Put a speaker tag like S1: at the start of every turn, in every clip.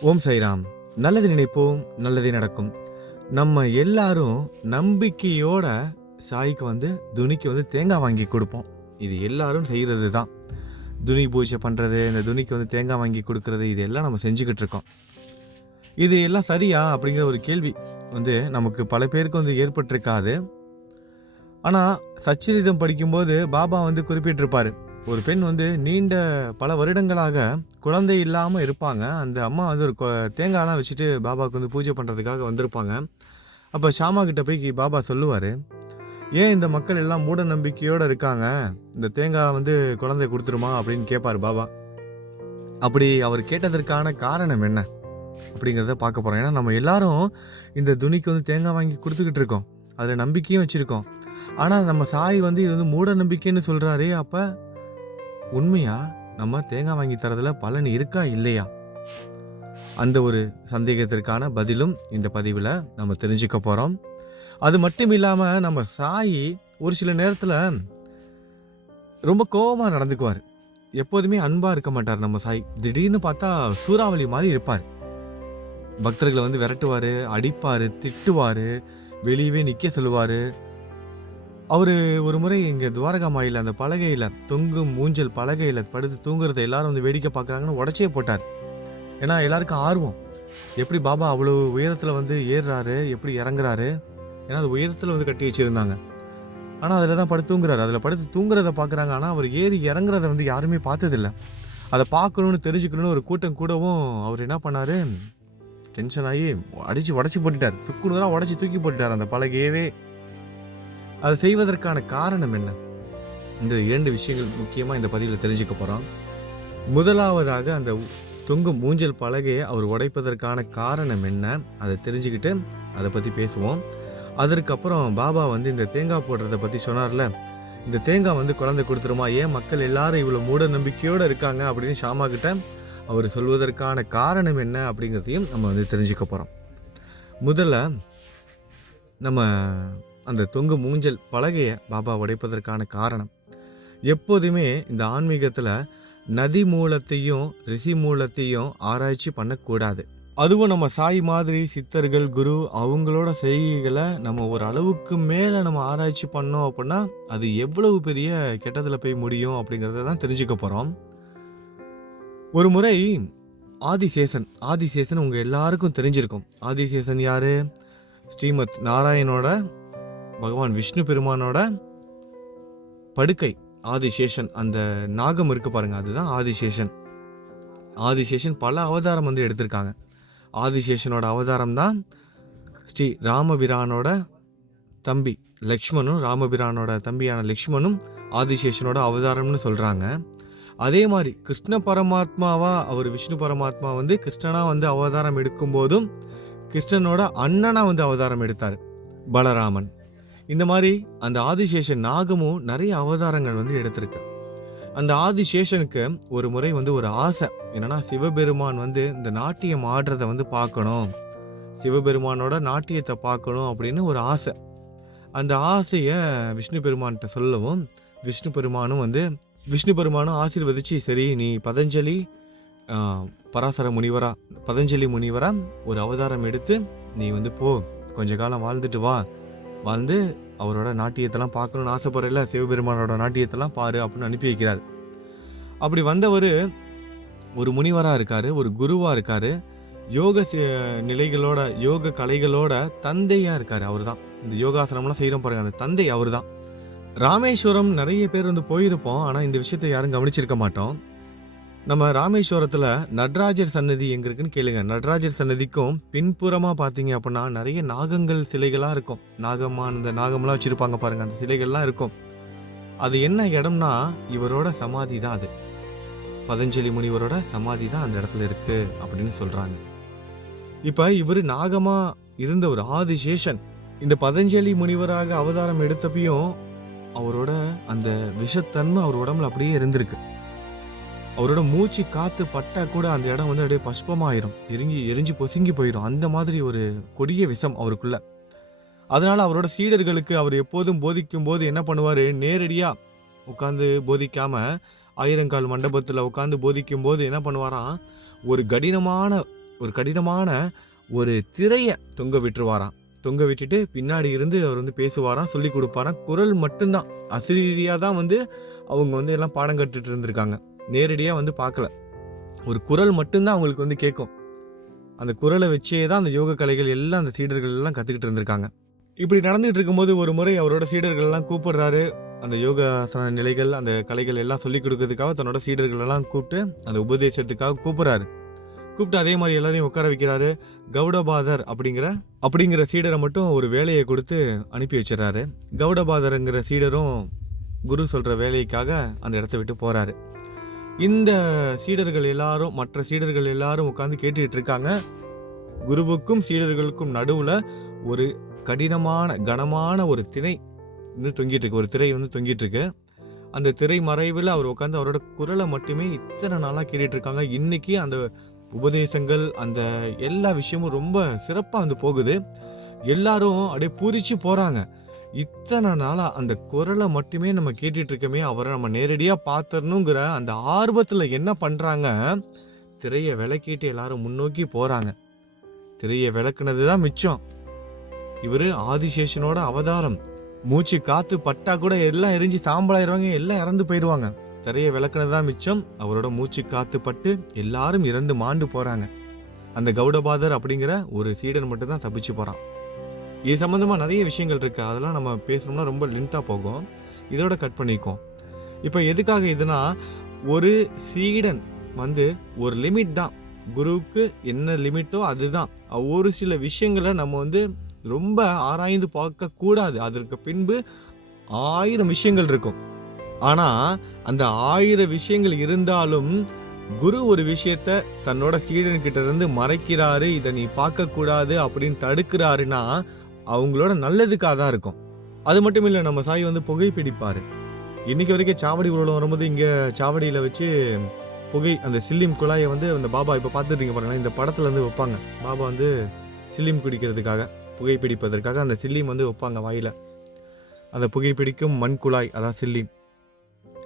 S1: ஓம் சைராம். நல்லது நினைப்போம் நல்லதே நடக்கும். நம்ம எல்லாரும் நம்பிக்கையோட சாய்க்கு வந்து துணிக்கு வந்து தேங்காய் வாங்கி கொடுப்போம். இது எல்லாரும் செய்கிறது தான். துணி பூஜை பண்ணுறது இந்த துணிக்கு வந்து தேங்காய் வாங்கி கொடுக்கறது இது எல்லாம் நம்ம செஞ்சுக்கிட்டு இருக்கோம். இது எல்லாம் சரியா? அப்படிங்கிற ஒரு கேள்வி வந்து நமக்கு பல பேருக்கு வந்து ஏற்பட்டிருக்காது. ஆனால் சச்சரிதம் படிக்கும்போது பாபா வந்து குறிப்பிட்டிருப்பார். ஒரு பெண் வந்து நீண்ட பல வருடங்களாக குழந்தை இல்லாமல் இருப்பாங்க. அந்த அம்மா வந்து ஒரு கொ- தேங்காய்லாம் வச்சுட்டு பாபாவுக்கு வந்து பூஜை பண்ணுறதுக்காக வந்திருப்பாங்க. அப்போ ஷாமா கிட்ட போய் பாபா சொல்லுவார் ஏன் இந்த மக்கள் எல்லாம் மூட நம்பிக்கையோடு இருக்காங்க? இந்த தேங்காய் வந்து குழந்தை கொடுத்துருமா? அப்படின்னு கேட்பார் பாபா. அப்படி அவர் கேட்டதற்கான காரணம் என்ன அப்படிங்கிறத பார்க்க போகிறோம் ஏன்னா நம்ம எல்லாரும் இந்த துணிக்கு வந்து தேங்காய் வாங்கி கொடுத்துக்கிட்டு இருக்கோம். அதில் நம்பிக்கையும் வச்சுருக்கோம். ஆனால் நம்ம சாய் வந்து இது வந்து மூட நம்பிக்கைன்னு சொல்கிறாரு அப்போ உண்மையா? நம்ம தேங்காய் வாங்கி தரதுல பலன் இருக்கா இல்லையா? அந்த ஒரு சந்தேகத்திற்கான பதிலும் இந்த பதிவில் நம்ம தெரிஞ்சுக்க போகிறோம் அது மட்டும் இல்லாமல் நம்ம சாய் ஒரு சில நேரத்தில் ரொம்ப கோபமாக நடந்துக்குவார். எப்போதுமே அன்பாக இருக்க மாட்டார் நம்ம சாய். திடீர்னு பார்த்தா சூறாவளி மாதிரி இருப்பார். பக்தர்களை வந்து விரட்டுவார் அடிப்பார் திட்டுவார் வெளியவே நிற்க சொல்லுவார். அவர் ஒரு முறை இங்கே துவாரகா மாயில் அந்த பலகையில் தொங்கும் ஊஞ்சல் பலகையில் படுத்து தூங்குறதை எல்லாரும் வந்து வேடிக்கை பார்க்குறாங்கன்னு உடச்சே போட்டார். ஏன்னா எல்லாருக்கும் ஆர்வம். எப்படி பாபா அவ்வளோ உயரத்தில் வந்து ஏறுறாரு? எப்படி இறங்குறாரு? ஏன்னா அது உயரத்தில் வந்து கட்டி வச்சுருந்தாங்க. ஆனால் அதில் தான் படுத்து தூங்குறாரு. அதில் படுத்து தூங்குறத பார்க்குறாங்க. ஆனால் அவர் ஏறி இறங்குறத வந்து யாருமே பார்த்ததில்ல. அதை பார்க்கணுன்னு தெரிஞ்சுக்கணும்னு ஒரு கூட்டம் கூடவும் அவர் என்ன பண்ணார்? டென்ஷன் ஆகி அடித்து உடச்சி போட்டுட்டார். சுக்குநூறாக உடச்சி தூக்கி போட்டுட்டார் அந்த பலகையவே. அதை செய்வதற்கான காரணம் என்ன? இந்த இரண்டு விஷயங்கள் முக்கியமாக இந்த பதிவில் தெரிஞ்சுக்க போகிறோம் முதலாவதாக அந்த தொங்கும் மூஞ்சல் பலகையை அவர் உடைப்பதற்கான காரணம் என்ன? அதை தெரிஞ்சுக்கிட்டு அதை பற்றி பேசுவோம். அதற்கப்புறம் பாபா வந்து இந்த தேங்காய் போடுறத பற்றி சொன்னார்ல. இந்த தேங்காய் வந்து குழந்தை கொடுத்துருமா? ஏன் மக்கள் எல்லாரும் இவ்வளோ மூட நம்பிக்கையோடு இருக்காங்க அப்படின்னு ஷாமா கிட்ட அவர் சொல்வதற்கான காரணம் என்ன அப்படிங்கிறதையும் நம்ம வந்து தெரிஞ்சுக்க போகிறோம் முதல்ல நம்ம அந்த தொங்கு மூஞ்சல் பலகையை பாபா உடைப்பதற்கான காரணம். எப்போதுமே இந்த ஆன்மீகத்தில் நதி மூலத்தையும் ரிஷி மூலத்தையும் ஆராய்ச்சி பண்ணக்கூடாது. அதுவும் நம்ம சாய் மாதிரி சித்தர்கள் குரு அவங்களோட செய்கைகளை நம்ம ஒரு அளவுக்கு மேலே நம்ம ஆராய்ச்சி பண்ணோம் அப்படின்னா அது எவ்வளவு பெரிய கெட்டதில் போய் முடியும் அப்படிங்கிறத தான் தெரிஞ்சுக்க போகிறோம் ஒரு முறை ஆதிசேஷன் ஆதிசேஷன் உங்கள் எல்லாருக்கும் தெரிஞ்சிருக்கும். ஆதிசேஷன் யார்? ஸ்ரீமத் நாராயணோட பகவான் விஷ்ணு பெருமானோட படுக்கை ஆதிசேஷன் அந்த நாகம் இருக்கு பாருங்க அதுதான் ஆதிசேஷன். ஆதிசேஷன் பல அவதாரம் வந்து எடுத்திருக்காங்க. ஆதிசேஷனோட அவதாரம் தான் ஸ்ரீ ராமபிரானோட தம்பி லக்ஷ்மணும் ராமபிரானோட தம்பியான லக்ஷ்மணும் ஆதிசேஷனோட அவதாரம்னு சொல்கிறாங்க அதே மாதிரி கிருஷ்ண பரமாத்மாவா அவர் விஷ்ணு பரமாத்மா வந்து கிருஷ்ணனாக வந்து அவதாரம் எடுக்கும்போதும் கிருஷ்ணனோட அண்ணனாக வந்து அவதாரம் எடுத்தார் பலராமன். இந்த மாதிரி அந்த ஆதிசேஷன் நாகமும் நிறைய அவதாரங்கள் வந்து எடுத்திருக்கு. அந்த ஆதிசேஷனுக்கு ஒரு முறை வந்து ஒரு ஆசை. என்னன்னா சிவபெருமான் வந்து இந்த நாட்டியம் ஆடுறத வந்து பார்க்கணும். சிவபெருமானோட நாட்டியத்தை பார்க்கணும் அப்படின்னு ஒரு ஆசை. அந்த ஆசையை விஷ்ணு பெருமான்கிட்ட சொல்லவும் விஷ்ணு பெருமானும் வந்து விஷ்ணு பெருமானும் ஆசீர்வதிச்சு சரி நீ பதஞ்சலி பராசர முனிவரா பதஞ்சலி முனிவரா ஒரு அவதாரம் எடுத்து நீ வந்து போ. கொஞ்ச காலம் வாழ்ந்துட்டு வா. வந்து அவரோட நாட்டியத்தெல்லாம் பார்க்கணுன்னு ஆசைப்படுறல சிவபெருமானோட நாட்டியத்தெல்லாம் பாரு அப்படின்னு அனுப்பி வைக்கிறார். அப்படி வந்தவர் ஒரு முனிவராக இருக்கார் ஒரு குருவாக இருக்கார். யோக நிலைகளோட யோக கலைகளோட தந்தையாக இருக்கார் அவர் தான் இந்த யோகாசனம்லாம் செய்கிறோம் பாருங்க அந்த தந்தை அவர் தான் ராமேஸ்வரம் நிறைய பேர் வந்து போயிருப்போம் ஆனால் இந்த விஷயத்தை யாரும் கவனிச்சிருக்க மாட்டோம். நம்ம ராமேஸ்வரத்தில் நடராஜர் சன்னதி எங்கே இருக்குன்னு கேளுங்க. நடராஜர் சன்னதிக்கும் பின்புறமாக பார்த்தீங்க அப்படின்னா நிறைய நாகங்கள் சிலைகளாக இருக்கும். நாகம்மா இந்த நாகம்லாம் வச்சுருப்பாங்க பாருங்கள் அந்த சிலைகள்லாம் இருக்கும். அது என்ன இடம்னா இவரோட சமாதி தான் அது. பதஞ்சலி முனிவரோட சமாதி தான் அந்த இடத்துல இருக்குது அப்படின்னு சொல்கிறாங்க இப்போ இவர் நாகமாக இருந்த ஒரு ஆதிசேஷன். இந்த பதஞ்சலி முனிவராக அவதாரம் எடுத்தப்பையும் அவரோட அந்த விஷத்தன்மை அவர் உடம்புல அப்படியே இருந்திருக்கு. அவரோட மூச்சு காத்து பட்டா கூட அந்த இடம் வந்து அப்படியே பஷ்பமாயிரும் எரிஞ்சி எரிஞ்சு பொசுங்கி போயிடும் அந்த மாதிரி ஒரு கொடிய விஷம் அவருக்குள்ள. அதனால அவரோட சீடர்களுக்கு அவர் எப்போதும் போதிக்கும் போது என்ன பண்ணுவார்? நேரடியாக உட்காந்து போதிக்காம ஆயிரங்கால் மண்டபத்தில் உட்காந்து போதிக்கும் போது என்ன பண்ணுவாராம்? ஒரு கடினமான ஒரு கடினமான ஒரு திரையை தொங்க விட்டுருவாராம். தொங்க விட்டுட்டு பின்னாடி இருந்து அவர் வந்து பேசுவாராம் சொல்லி கொடுப்பாராம். குரல் மட்டும்தான். அசிரியாக தான் வந்து அவங்க வந்து எல்லாம் பாடம் கட்டுட்டு இருந்திருக்காங்க. நேரடியாக வந்து பார்க்கல. ஒரு குரல் மட்டும்தான் அவங்களுக்கு வந்து கேட்கும். அந்த குரலை வச்சே தான் அந்த யோக கலைகள் எல்லாம் அந்த சீடர்கள் எல்லாம் கற்றுக்கிட்டு இருந்திருக்காங்க. இப்படி நடந்துகிட்டு இருக்கும்போது ஒரு முறை அவரோட சீடர்கள்லாம் கூப்பிடுறாரு. அந்த யோகாசன நிலைகள் அந்த கலைகள் எல்லாம் சொல்லி கொடுக்கறதுக்காக தன்னோட சீடர்கள் எல்லாம் கூப்பிட்டு அந்த உபதேசத்துக்காக கூப்பிட்றாரு. கூப்பிட்டு அதே மாதிரி எல்லாரையும் உட்கார வைக்கிறாரு. கௌடபாதர் அப்படிங்கிற அப்படிங்கிற சீடரை மட்டும் ஒரு வேலையை கொடுத்து அனுப்பி வச்சிடறாரு. கௌடபாதருங்கிற சீடரும் குரு சொல்கிற வேலைக்காக அந்த இடத்த விட்டு போகிறாரு இந்த சீடர்கள் எல்லாரும் மற்ற சீடர்கள் எல்லாரும் உட்காந்து கேட்டுக்கிட்டு இருக்காங்க குருவுக்கும் சீடர்களுக்கும் நடுவில் ஒரு கடினமான கனமான ஒரு திணை வந்து தொங்கிட்டு இருக்கு ஒரு திரை வந்து தொங்கிட்டு இருக்கு அந்த திரை மறைவில் அவர் உட்காந்து அவரோட குரலை மட்டுமே இத்தனை நாளாக கேட்டுட்டு இருக்காங்க இன்னைக்கு அந்த உபதேசங்கள் அந்த எல்லா விஷயமும் ரொம்ப சிறப்பாக வந்து போகுது. எல்லாரும் அப்படியே பூரிச்சு போகிறாங்க இத்தனை நாளாக அந்த குரலை மட்டுமே நம்ம கேட்டுட்டு இருக்கமே அவரை நம்ம நேரடியாக பார்த்துடணுங்கிற அந்த ஆர்வத்தில் என்ன பண்ணுறாங்க திரையை விளக்கிட்டு எல்லாரும் முன்னோக்கி போகிறாங்க திரையை விளக்குனது தான் மிச்சம். இவர் ஆதிசேஷனோட அவதாரம். மூச்சு காத்து பட்டா கூட எல்லாம் எரிஞ்சு சாம்பலாயிருவாங்க எல்லாம் இறந்து போயிடுவாங்க. திரையை விளக்குனது தான் மிச்சம். அவரோட மூச்சு காத்து பட்டு எல்லாரும் இறந்து மாண்டு போகிறாங்க அந்த கௌடபாதர் அப்படிங்கிற ஒரு சீடன் மட்டும் தான் தப்பிச்சு போகிறான் இது சம்மந்தமாக நிறைய விஷயங்கள் இருக்குது அதெல்லாம் நம்ம பேசணும்னா ரொம்ப லென்த்தாக போகும். இதோட கட் பண்ணிக்குவோம். இப்போ எதுக்காக இதுனா ஒரு சீடன் வந்து ஒரு லிமிட் தான். குருவுக்கு என்ன லிமிட்டோ அதுதான். ஒரு சில விஷயங்களை நம்ம வந்து ரொம்ப ஆராய்ந்து பார்க்கக்கூடாது அதற்கு பின்பு ஆயிரம் விஷயங்கள் இருக்கும். ஆனால் அந்த ஆயிரம் விஷயங்கள் இருந்தாலும் குரு ஒரு விஷயத்த தன்னோட சீடன்கிட்ட இருந்து மறைக்கிறாரு. இதை நீ பார்க்கக்கூடாது அப்படின்னு தடுக்கிறாருன்னா அவங்களோட நல்லதுக்காக தான் இருக்கும். அது மட்டும் இல்லை நம்ம சாய் வந்து புகைப்பிடிப்பார் இன்றைக்கி வரைக்கும் சாவடி ஊர்வலம் வரும்போது இங்கே சாவடியில் வச்சு புகை அந்த சில்லிம் குழாயை வந்து அந்த பாபா இப்போ பார்த்துட்டீங்க பாருங்களேன் இந்த படத்தில் வந்து வைப்பாங்க. பாபா வந்து சில்லிம் குடிக்கிறதுக்காக புகைப்பிடிப்பதற்காக அந்த சில்லிம் வந்து வைப்பாங்க வாயில. அந்த புகைப்பிடிக்கும் மண் குழாய் அதான் சில்லிம்.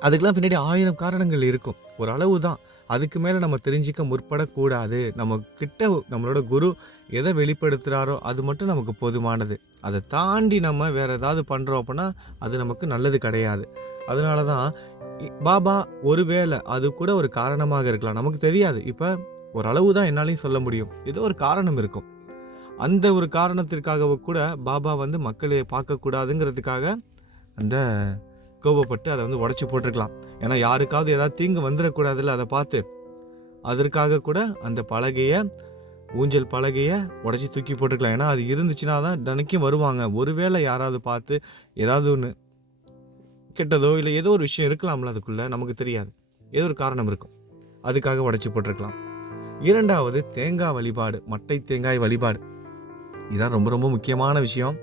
S1: அதுக்கெல்லாம் பின்னாடி ஆயிரம் காரணங்கள் இருக்கும். ஒரு அளவு தான். அதுக்கு மேலே நம்ம தெரிஞ்சிக்க முற்படக்கூடாது. நம்ம கிட்ட நம்மளோட குரு எதை வெளிப்படுத்துகிறாரோ அது மட்டும் நமக்கு போதுமானது. அதை தாண்டி நம்ம வேறு ஏதாவது பண்ணுறோம் அப்படின்னா அது நமக்கு நல்லது கிடையாது. அதனால தான் பாபா ஒருவேளை அது கூட ஒரு காரணமாக இருக்கலாம். நமக்கு தெரியாது. இப்போ ஓரளவு தான் என்னாலையும் சொல்ல முடியும். ஏதோ ஒரு காரணம் இருக்கும். அந்த ஒரு காரணத்திற்காக கூட பாபா வந்து மக்களை பார்க்கக்கூடாதுங்கிறதுக்காக அந்த கோபப்பட்டு அதை வந்து உடச்சி போட்டிருக்கலாம். ஏன்னா யாருக்காவது ஏதாவது தீங்கு வந்துடக்கூடாதுல்ல அதை பார்த்து. அதற்காக கூட அந்த பலகையை ஊஞ்சல் பலகையை உடச்சி தூக்கி போட்டிருக்கலாம். ஏன்னா அது இருந்துச்சுன்னா தான் தினைக்கும் வருவாங்க. ஒருவேளை யாராவது பார்த்து ஏதாவது ஒன்று கெட்டதோ இல்லை ஏதோ ஒரு விஷயம் இருக்கலாம்ல அதுக்குள்ள நமக்கு தெரியாது. ஏதோ ஒரு காரணம் இருக்கும். அதுக்காக உடச்சி போட்டிருக்கலாம். இரண்டாவது தேங்காய் வழிபாடு மட்டை தேங்காய் வழிபாடு. இதான் ரொம்ப ரொம்ப முக்கியமான விஷயம்.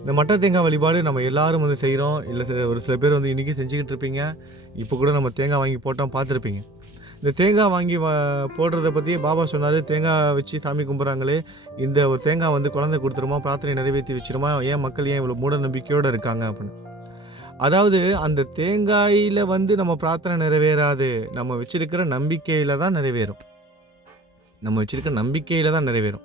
S1: இந்த மட்டை தேங்காய் வழிபாடு நம்ம எல்லாரும் வந்து செய்கிறோம் இல்லை சில ஒரு சில பேர் வந்து இன்றைக்கி செஞ்சுக்கிட்டு இருப்பீங்க. இப்போ கூட நம்ம தேங்காய் வாங்கி போட்டோம் பார்த்துருப்பீங்க. இந்த தேங்காய் வாங்கி வ போடுறத பற்றி பாபா சொன்னார். தேங்காய் வச்சு சாமி கும்பிட்றாங்களே. இந்த ஒரு தேங்காய் வந்து குழந்தை கொடுத்துருமா? பிரார்த்தனை நிறைவேற்றி வச்சிருமா? ஏன் மக்கள் ஏன் இவ்வளோ மூட நம்பிக்கையோடு இருக்காங்க அப்படின்னு. அதாவது அந்த தேங்காயில் வந்து நம்ம பிரார்த்தனை நிறைவேறாது. நம்ம வச்சிருக்கிற நம்பிக்கையில் தான் நிறைவேறும். நம்ம வச்சிருக்கிற நம்பிக்கையில் தான் நிறைவேறும்.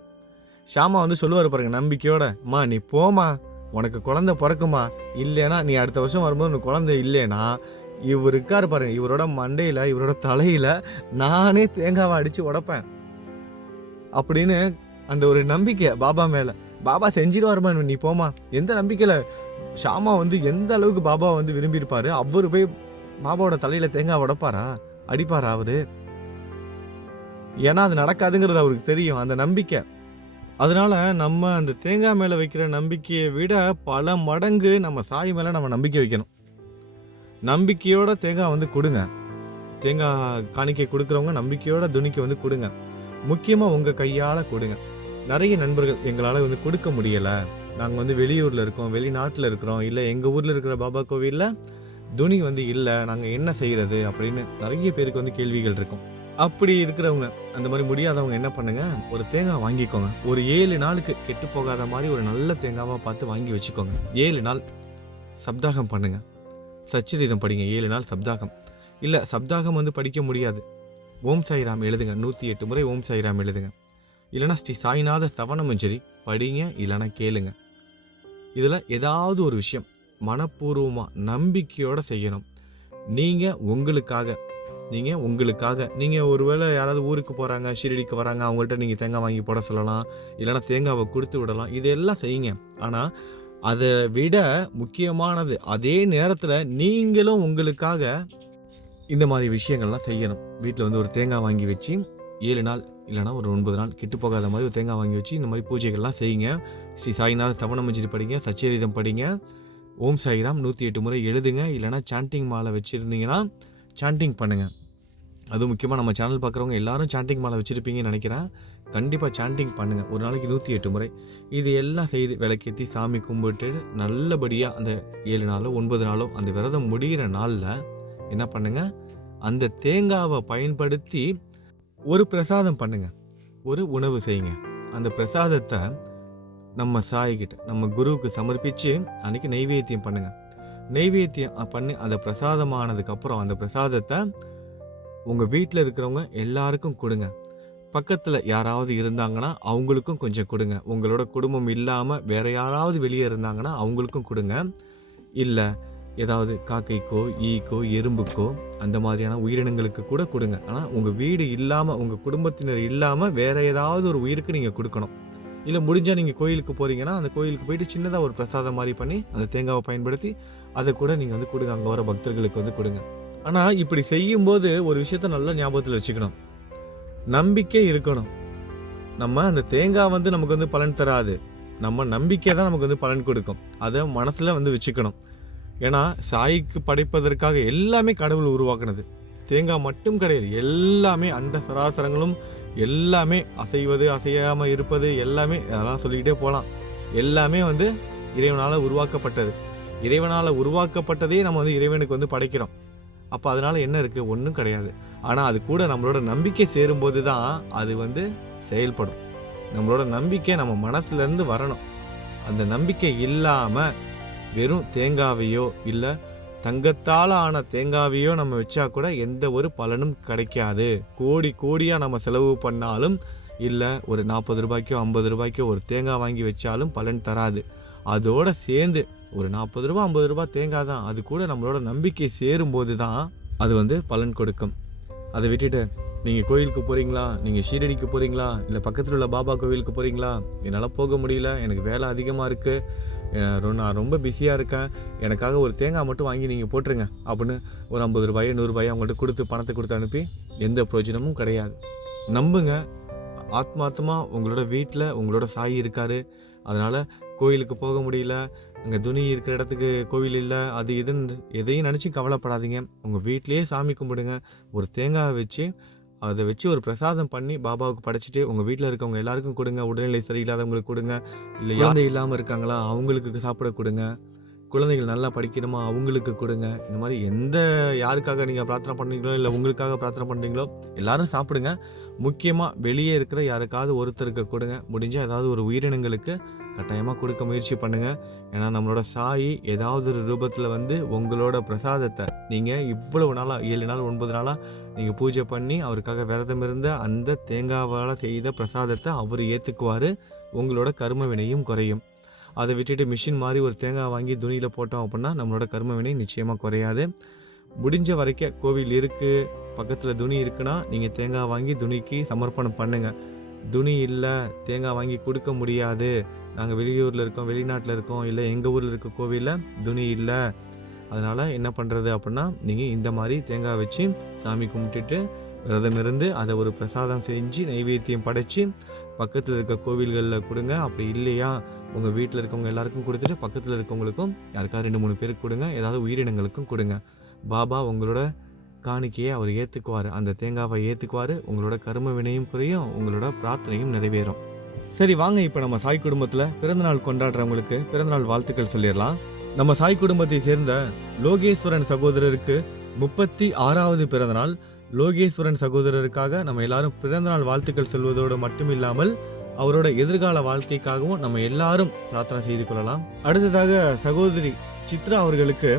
S1: ஷாமா வந்து சொல்லுவார் பாருங்க நம்பிக்கையோட அம்மா நீ போமா உனக்கு குழந்தை பிறக்குமா? இல்லைன்னா நீ அடுத்த வருஷம் வரும்போது உனக்கு குழந்தை இல்லைனா இவர் இருக்காரு பாருங்க இவரோட மண்டையில் இவரோட தலையில் நானே தேங்காவை அடித்து உடைப்பேன். அப்படின்னு அந்த ஒரு நம்பிக்கை பாபா மேலே. பாபா செஞ்சிருவாருமா நீ போமா எந்த நம்பிக்கையில்? ஷாமா வந்து எந்த அளவுக்கு பாபா வந்து விரும்பியிருப்பாரு? அவர் போய் பாபாவோட தலையில் தேங்காய் உடைப்பாரா? அடிப்பாரா அவரு? ஏன்னா அது நடக்காதுங்கிறது அவருக்கு தெரியும் அந்த நம்பிக்கை. அதனால் நம்ம அந்த தேங்காய் மேலே வைக்கிற நம்பிக்கையை விட பல மடங்கு நம்ம சாய் மேலே நம்ம நம்பிக்கை வைக்கணும். நம்பிக்கையோட தேங்காய் வந்து கொடுங்க. தேங்காய் காணிக்கை கொடுக்குறவங்க நம்பிக்கையோட துணிக்கை வந்து கொடுங்க. முக்கியமாக உங்கள் கையால் கொடுங்க. நிறைய நண்பர்கள் எங்களால் வந்து கொடுக்க முடியலை. நாங்கள் வந்து வெளியூரில் இருக்கோம் வெளிநாட்டில் இருக்கிறோம். இல்லை எங்கள் ஊரில் இருக்கிற பாபா கோவிலில் துணி வந்து இல்லை. நாங்கள் என்ன செய்கிறது அப்படின்னு நிறைய பேருக்கு வந்து கேள்விகள் இருக்கும். அப்படி இருக்கிறவங்க அந்த மாதிரி முடியாதவங்க என்ன பண்ணுங்க? ஒரு தேங்காய் வாங்கிக்கோங்க. ஒரு ஏழு நாளுக்கு கெட்டு போகாத மாதிரி ஒரு நல்ல தேங்காவாக பார்த்து வாங்கி வச்சுக்கோங்க. ஏழு நாள் சப்தாகம் பண்ணுங்க. சச்சரிதம் படிங்க. ஏழு நாள் சப்தாகம். இல்லை சப்தாகம் வந்து படிக்க முடியாது. ஓம் சாய்ராம் எழுதுங்க. நூற்றி எட்டு முறை ஓம் சாய்ராம் எழுதுங்க. இல்லைன்னா ஸ்ரீ சாய்நாத சவணமஞ்சரி படிங்க இல்லைன்னா கேளுங்க. இதில் ஏதாவது ஒரு விஷயம் மனப்பூர்வமாக நம்பிக்கையோடு செய்யணும். நீங்கள் உங்களுக்காக நீங்கள் உங்களுக்காக. நீங்கள் ஒருவேளை யாராவது ஊருக்கு போகிறாங்க ஷிரடிக்கு வராங்க அவங்கள்ட்ட நீங்கள் தேங்காய் வாங்கி போட சொல்லலாம் இல்லைன்னா தேங்காவை கொடுத்து விடலாம் இதெல்லாம் செய்யுங்க. ஆனால் அதை விட முக்கியமானது அதே நேரத்தில் நீங்களும் உங்களுக்காக இந்த மாதிரி விஷயங்கள்லாம் செய்யணும். வீட்டில் வந்து ஒரு தேங்காய் வாங்கி வச்சு ஏழு நாள் இல்லைனா ஒரு ஒன்பது நாள் கெட்டு போகாத மாதிரி ஒரு தேங்காய் வாங்கி வச்சு இந்த மாதிரி பூஜைகள்லாம் செய்யுங்க. ஸ்ரீ சாய்நாத தவண படிங்க சச்சரிதம் படிங்க ஓம் சாய்ராம் நூற்றி எட்டு முறை எழுதுங்க இல்லைனா சாண்டிங் மாலை வச்சுருந்தீங்கன்னா சாண்டிங் பண்ணுங்கள் அது முக்கியமாக நம்ம சேனல் பார்க்குறவங்க எல்லாரும் சாண்டிங் மாலை வச்சுருப்பீங்கன்னு நினைக்கிறேன். கண்டிப்பாக சாண்டிங் பண்ணுங்கள் ஒரு நாளைக்கு நூற்றி எட்டு முறை. இது எல்லாம் செய்து விளக்கேற்றி சாமி கும்பிட்டு நல்லபடியாக அந்த ஏழு நாளோ ஒன்பது நாளோ அந்த விரதம் முடிகிற நாளில் என்ன பண்ணுங்க? அந்த தேங்காவை பயன்படுத்தி ஒரு பிரசாதம் பண்ணுங்கள் ஒரு உணவு செய்யுங்க. அந்த பிரசாதத்தை நம்ம சாய்கிட்ட நம்ம குருவுக்கு சமர்ப்பித்து அன்னைக்கு நெய்வேத்தியம் பண்ணுங்கள் நெய்வேத்தியம் பண்ணி அந்த பிரசாதமானதுக்கப்புறம் அந்த பிரசாதத்தை உங்கள் வீட்டில் இருக்கிறவங்க எல்லாருக்கும் கொடுங்க. பக்கத்தில் யாராவது இருந்தாங்கன்னா அவங்களுக்கும் கொஞ்சம் கொடுங்க. உங்களோட குடும்பம் இல்லாமல் வேறு யாராவது வெளியே இருந்தாங்கன்னா அவங்களுக்கும் கொடுங்க. இல்லை ஏதாவது காக்கைக்கோ ஈக்கோ எறும்புக்கோ அந்த மாதிரியான உயிரினங்களுக்கு கூட கொடுங்க. ஆனால் உங்கள் வீடு இல்லாமல் உங்கள் குடும்பத்தினர் இல்லாமல் வேற ஏதாவது ஒரு உயிருக்கு நீங்கள் கொடுக்கணும். இல்லை முடிஞ்சால் நீங்கள் கோயிலுக்கு போகிறீங்கன்னா அந்த கோயிலுக்கு போயிட்டு சின்னதாக ஒரு பிரசாதம் மாதிரி பண்ணி அந்த தேங்காவை பயன்படுத்தி அதை கூட நீங்கள் வந்து கொடுங்க. அங்கே வர பக்தர்களுக்கு வந்து கொடுங்க. ஆனால் இப்படி செய்யும்போது ஒரு விஷயத்த நல்லா ஞாபகத்தில் வச்சுக்கணும். நம்பிக்கை இருக்கணும். நம்ம அந்த தேங்காய் வந்து நமக்கு வந்து பலன் தராது. நம்ம நம்பிக்கை தான் நமக்கு வந்து பலன் கொடுக்கும். அதை மனசில் வந்து வச்சுக்கணும். ஏன்னா சாய்க்கு படைப்பதற்காக எல்லாமே கடவுள் உருவாக்குனது. தேங்காய் மட்டும் கிடையாது. எல்லாமே அண்ட சராசரங்களும் எல்லாமே அசைவது அசையாமல் இருப்பது எல்லாமே அதெல்லாம் சொல்லிக்கிட்டே போகலாம். எல்லாமே வந்து இறைவனால் உருவாக்கப்பட்டது. இறைவனால் உருவாக்கப்பட்டதே நம்ம வந்து இறைவனுக்கு வந்து படைக்கிறோம். அப்போ அதனால் என்ன இருக்குது ஒன்றும் கிடையாது. ஆனால் அது கூட நம்மளோட நம்பிக்கை சேரும்போது தான் அது வந்து செயல்படும். நம்மளோட நம்பிக்கை நம்ம மனசுலேருந்து வரணும். அந்த நம்பிக்கை இல்லாமல் வெறும் தேங்காவையோ இல்லை தங்கத்தால் ஆன தேங்காவையோ நம்ம வச்சா கூட எந்த ஒரு பலனும் கிடைக்காது. கோடி கோடியாக நம்ம செலவு பண்ணாலும் இல்லை ஒரு நாற்பது ரூபாய்க்கோ ஐம்பது ரூபாய்க்கோ ஒரு தேங்காய் வாங்கி வச்சாலும் பலன் தராது. அதோட சேர்ந்து ஒரு நாற்பது ரூபா ஐம்பது ரூபா தேங்காய் தான் அது கூட நம்மளோட நம்பிக்கை சேரும்போது தான் அது வந்து பலன் கொடுக்கும். அதை விட்டுட்டு நீங்கள் கோயிலுக்கு போகிறீங்களா நீங்கள் ஷீரடிக்கு போகிறீங்களா இல்லை பக்கத்தில் உள்ள பாபா கோவிலுக்கு போகிறீங்களா என்னால் போக முடியல. எனக்கு வேலை அதிகமாக இருக்குது நான் ரொம்ப பிஸியாக இருக்கேன். எனக்காக ஒரு தேங்காய் மட்டும் வாங்கி நீங்கள் போட்டுருங்க. அப்படின்னு ஒரு ஐம்பது ரூபாயோ நூறுரூபாயோ அவங்கள்ட்ட கொடுத்து பணத்தை கொடுத்து அனுப்பி எந்த பிரயோஜனமும் கிடையாது. நம்புங்க. ஆத்மார்த்தமாக உங்களோட வீட்டில் உங்களோட சாய் இருக்கார். அதனால் கோயிலுக்கு போக முடியல. அங்கே துணி இருக்கிற இடத்துக்கு கோவில் இல்லை அது இதுன்னு எதையும் நினச்சி கவலைப்படாதீங்க. உங்கள் வீட்லேயே சாமி கும்பிடுங்க. ஒரு தேங்காய் வச்சு அதை வச்சு ஒரு பிரசாதம் பண்ணி பாபாவுக்கு படைச்சிட்டு உங்கள் வீட்டில் இருக்கவங்க எல்லாருக்கும் கொடுங்க. உடல்நிலை சரியில்லாதவங்களுக்கு கொடுங்க. இல்லை குழந்தை இல்லாமல் இருக்காங்களா அவங்களுக்கு சாப்பிட கொடுங்க. குழந்தைகள் நல்லா படிக்கணுமா அவங்களுக்கு கொடுங்க. இந்த மாதிரி எந்த யாருக்காக நீங்கள் பிரார்த்தனை பண்ணுறீங்களோ இல்லை உங்களுக்காக பிரார்த்தனை பண்ணுறீங்களோ எல்லாரும் சாப்பிடுங்க. முக்கியமாக வெளியே இருக்கிற யாருக்காவது ஒருத்தருக்கு கொடுங்க. முடிஞ்சால் ஏதாவது ஒரு உயிரினங்களுக்கு கட்டாயமாக கொடுக்க முயற்சி பண்ணுங்கள் ஏன்னா நம்மளோட சாயி ஏதாவது ஒரு ரூபத்தில் வந்து உங்களோட பிரசாதத்தை நீங்கள் இவ்வளவு நாளாக ஏழு நாள் ஒன்பது நாளாக நீங்கள் பூஜை பண்ணி அவருக்காக விரதம் இருந்த அந்த தேங்காவால் செய்த பிரசாதத்தை அவர் ஏற்றுக்குவார் உங்களோட கர்ம வினையும் குறையும். அதை விட்டுட்டு மிஷின் மாதிரி ஒரு தேங்காய் வாங்கி துணியில் போட்டோம் அப்படின்னா நம்மளோட கர்ம வினை நிச்சயமாக குறையாது. முடிஞ்ச வரைக்கும் கோவில் இருக்குது பக்கத்தில் துணி இருக்குன்னா நீங்கள் தேங்காய் வாங்கி துணிக்கு சமர்ப்பணம் பண்ணுங்கள் துணி இல்லை தேங்காய் வாங்கி கொடுக்க முடியாது. நாங்கள் வெளியூரில் இருக்கோம் வெளிநாட்டில் இருக்கோம் இல்லை எங்கள் ஊரில் இருக்க கோவிலில் துணி இல்லை. அதனால் என்ன பண்ணுறது அப்படின்னா நீங்கள் இந்த மாதிரி தேங்காய் வச்சு சாமி கும்பிட்டுட்டு விரதம் இருந்து அதை ஒரு பிரசாதம் செஞ்சு நைவேத்தியம் படைச்சி பக்கத்தில் இருக்க கோவில்களில் கொடுங்க. அப்படி இல்லையா? உங்கள் வீட்டில் இருக்கவங்க எல்லாருக்கும் கொடுத்துட்டு பக்கத்தில் இருக்கவங்களுக்கும் யாருக்காவது ரெண்டு மூணு பேருக்கு கொடுங்க. ஏதாவது உயிரினங்களுக்கும் கொடுங்க. பாபா உங்களோட காணிக்கையை அவர் ஏற்றுக்குவார் அந்த தேங்காவை ஏற்றுக்குவார் உங்களோட கரும வினையும் குறையும். உங்களோட பிரார்த்தனையும் நிறைவேறும். சரி வாங்க இப்போ நம்ம சாய் குடும்பத்தில் பிறந்தநாள் கொண்டாடுறவங்களுக்கு பிறந்தநாள் வாழ்த்துக்கள் சொல்லிடலாம். நம்ம சாய் குடும்பத்தை சேர்ந்த லோகேஸ்வரன் சகோதரருக்கு முப்பத்தி ஆறாவது பிறந்தநாள். லோகேஸ்வரன் சகோதரருக்காக நம்ம எல்லாரும் பிறந்தநாள் வாழ்த்துக்கள் சொல்வதோடு மட்டும் இல்லாமல் அவரோட எதிர்கால வாழ்க்கைக்காகவும் நம்ம எல்லாரும் பிரார்த்தனை செய்து கொள்ளலாம். அடுத்ததாக சகோதரி சித்ரா அவர்களுக்கு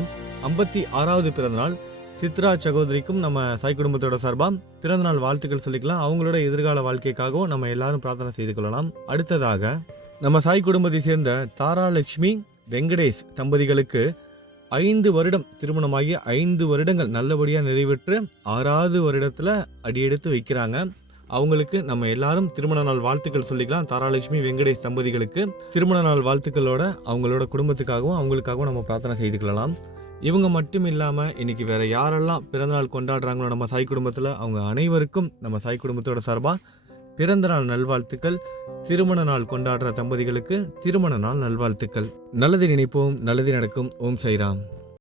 S1: ஐம்பத்தி ஆறாவது பிறந்தநாள். சித்ரா சகோதரிக்கும் நம்ம சாய் குடும்பத்தோட சார்பாக பிறந்தநாள் வாழ்த்துக்கள் சொல்லிக்கலாம். அவங்களோட எதிர்கால வாழ்க்கைக்காகவும் நம்ம எல்லாரும் பிரார்த்தனை செய்து கொள்ளலாம். அடுத்ததாக நம்ம சாய் குடும்பத்தை சேர்ந்த தாராலட்சுமி வெங்கடேஷ் தம்பதிகளுக்கு ஐந்து வருடம் திருமணமாகி ஐந்து வருடங்கள் நல்லபடியாக நிறைவேற்று ஆறாவது வருடத்தில் அடியெடுத்து வைக்கிறாங்க. அவங்களுக்கு நம்ம எல்லாரும் திருமண நாள் வாழ்த்துக்கள் சொல்லிக்கலாம். தாராலட்சுமி வெங்கடேஷ் தம்பதிகளுக்கு திருமண நாள் வாழ்த்துக்களோட அவங்களோட குடும்பத்துக்காகவும் அவங்களுக்காகவும் நம்ம பிரார்த்தனை செய்து கொள்ளலாம். இவங்க மட்டும் இல்லாமல் இன்றைக்கி வேறு யாரெல்லாம் பிறந்தநாள் கொண்டாடுறாங்களோ நம்ம சாய் குடும்பத்தில் அவங்க அனைவருக்கும் நம்ம சாய் குடும்பத்தோட சார்பாக பிறந்த நாள் நல்வாழ்த்துக்கள். திருமண நாள் கொண்டாடுற தம்பதிகளுக்கு திருமண நாள் நல்வாழ்த்துக்கள். நல்லது நினைப்போம் நல்லது நடக்கும். ஓம் சைராம்